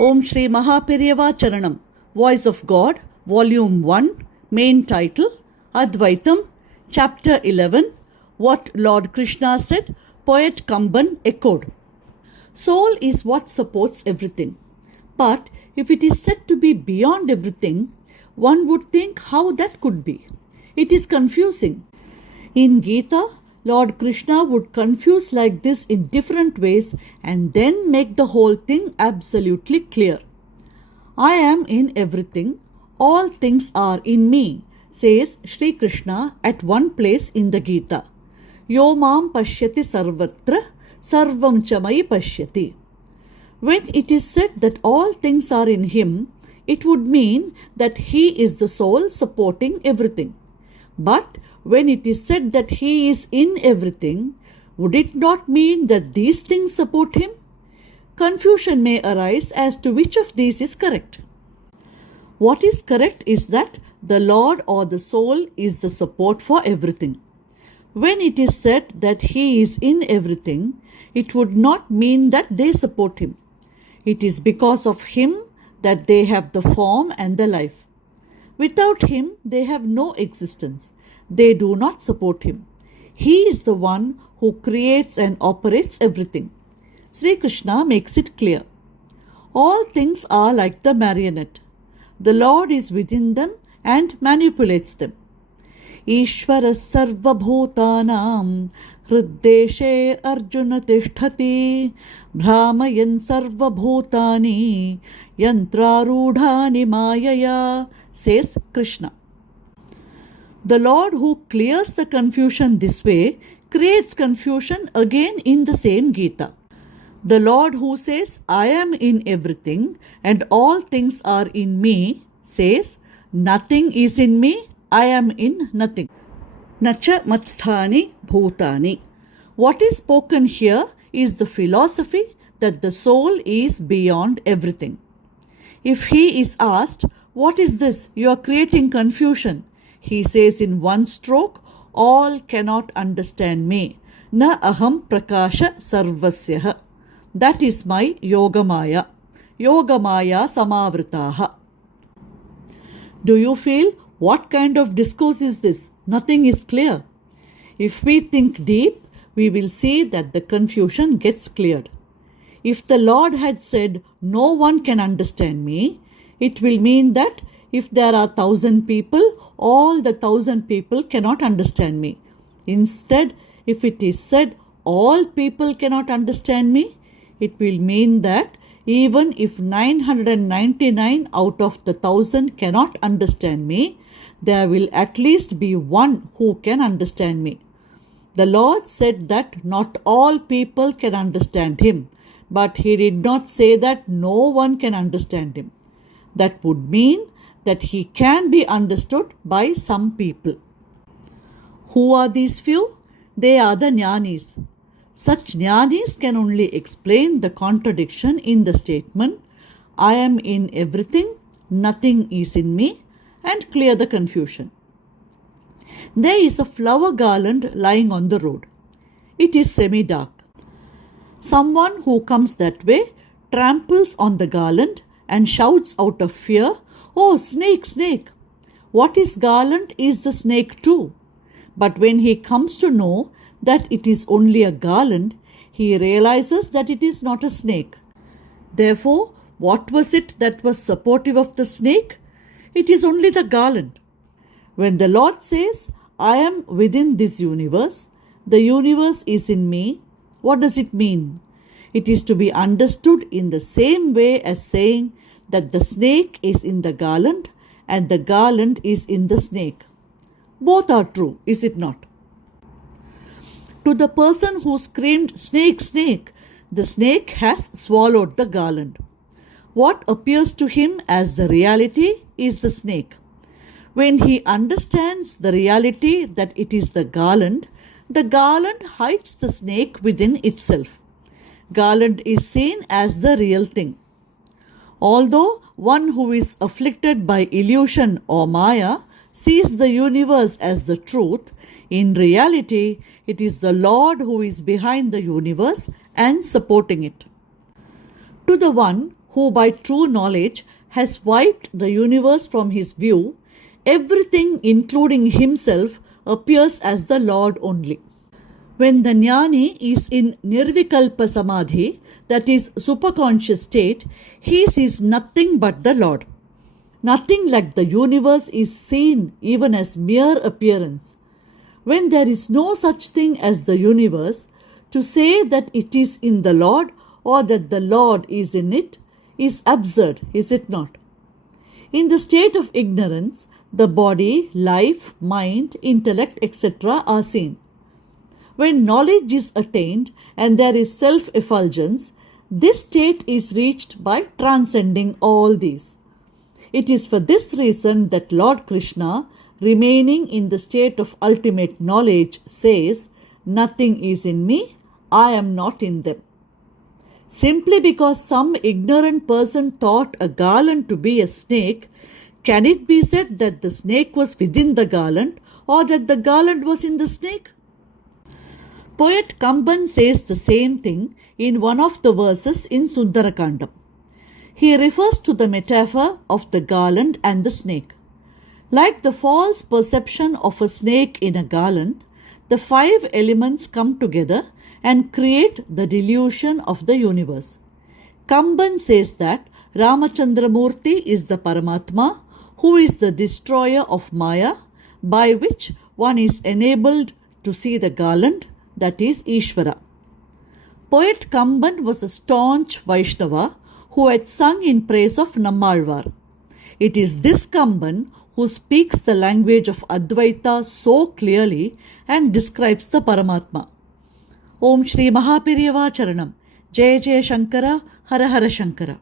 Om Shri Mahaperiva Charanam, Voice of God, Volume 1, Main Title, Advaitam, Chapter 11, What Lord Krishna Said, Poet Kamban echoed. Soul is what supports everything. But if it is said to be beyond everything, one would think how that could be. It is confusing. In Gita, Lord Krishna would confuse like this in different ways and then make the whole thing absolutely clear. I am in everything, all things are in me, says Sri Krishna at one place in the Gita. Yo mam pashyati sarvatra, sarvam chamai pashyati. When it is said that all things are in him, it would mean that he is the soul supporting everything. But when it is said that he is in everything, would it not mean that these things support him? Confusion may arise as to which of these is correct. What is correct is that the Lord or the soul is the support for everything. When it is said that he is in everything, it would not mean that they support him. It is because of him that they have the form and the life. Without him, they have no existence. They do not support him. He is the one who creates and operates everything. Sri Krishna makes it clear. All things are like the marionette. The Lord is within them and manipulates them. Ishvara sarva bhutanam hriddeshe arjuna tishtati brahmayan sarva bhutani yantrarudhani mayaya, says Krishna. The Lord who clears the confusion this way creates confusion again in the same Gita. The Lord who says, I am in everything and all things are in me, says, nothing is in me, I am in nothing. Nacha matsthani bhutani. What is spoken here is the philosophy that the soul is beyond everything. If he is asked, what is this? You are creating confusion. He says in one stroke, all cannot understand me. Na aham prakasha sarvasyaha. That is my Yogamaya. Yogamaya samavritaha. Do you feel what kind of discourse is this? Nothing is clear. If we think deep, we will see that the confusion gets cleared. If the Lord had said, no one can understand me, it will mean that if there are 1,000 people, all the 1,000 people cannot understand me. Instead, if it is said, all people cannot understand me, it will mean that even if 999 out of the 1,000 cannot understand me, there will at least be one who can understand me. The Lord said that not all people can understand him, but he did not say that no one can understand him. That would mean that he can be understood by some people. Who are these few? They are the jnanis. Such jnanis can only explain the contradiction in the statement, I am in everything, nothing is in me, and clear the confusion. There is a flower garland lying on the road. It is semi-dark. Someone who comes that way tramples on the garland and shouts out of fear, oh, snake, snake! What is garland is the snake too. But when he comes to know that it is only a garland, he realizes that it is not a snake. Therefore, what was it that was supportive of the snake? It is only the garland. When the Lord says, I am within this universe, the universe is in me, what does it mean? It is to be understood in the same way as saying that the snake is in the garland and the garland is in the snake. Both are true, is it not? To the person who screamed, snake, snake, the snake has swallowed the garland. What appears to him as the reality is the snake. When he understands the reality that it is the garland hides the snake within itself. Garland is seen as the real thing. Although one who is afflicted by illusion or maya sees the universe as the truth, in reality, it is the Lord who is behind the universe and supporting it. To the one who by true knowledge has wiped the universe from his view, everything including himself appears as the Lord only. When the jnani is in nirvikalpa samadhi, that is superconscious state, he sees nothing but the Lord. Nothing like the universe is seen even as mere appearance. When there is no such thing as the universe, to say that it is in the Lord or that the Lord is in it is absurd, is it not? In the state of ignorance, the body, life, mind, intellect, etc. are seen. When knowledge is attained and there is self-effulgence, this state is reached by transcending all these. It is for this reason that Lord Krishna, remaining in the state of ultimate knowledge, says, "Nothing is in me, I am not in them." Simply because some ignorant person thought a garland to be a snake, can it be said that the snake was within the garland or that the garland was in the snake? Poet Kamban says the same thing in one of the verses in Sundarakandam. He refers to the metaphor of the garland and the snake. Like the false perception of a snake in a garland, the 5 elements come together and create the delusion of the universe. Kamban says that Ramachandramurti is the Paramatma, who is the destroyer of Maya, by which one is enabled to see the garland, that is Ishvara. Poet Kamban was a staunch Vaishnava who had sung in praise of Nammalvar. It is this Kamban who speaks the language of Advaita so clearly and describes the Paramatma. Om Shri Mahapiriyava Charanam. Jaya Jaya Shankara, Hara Hara Shankara.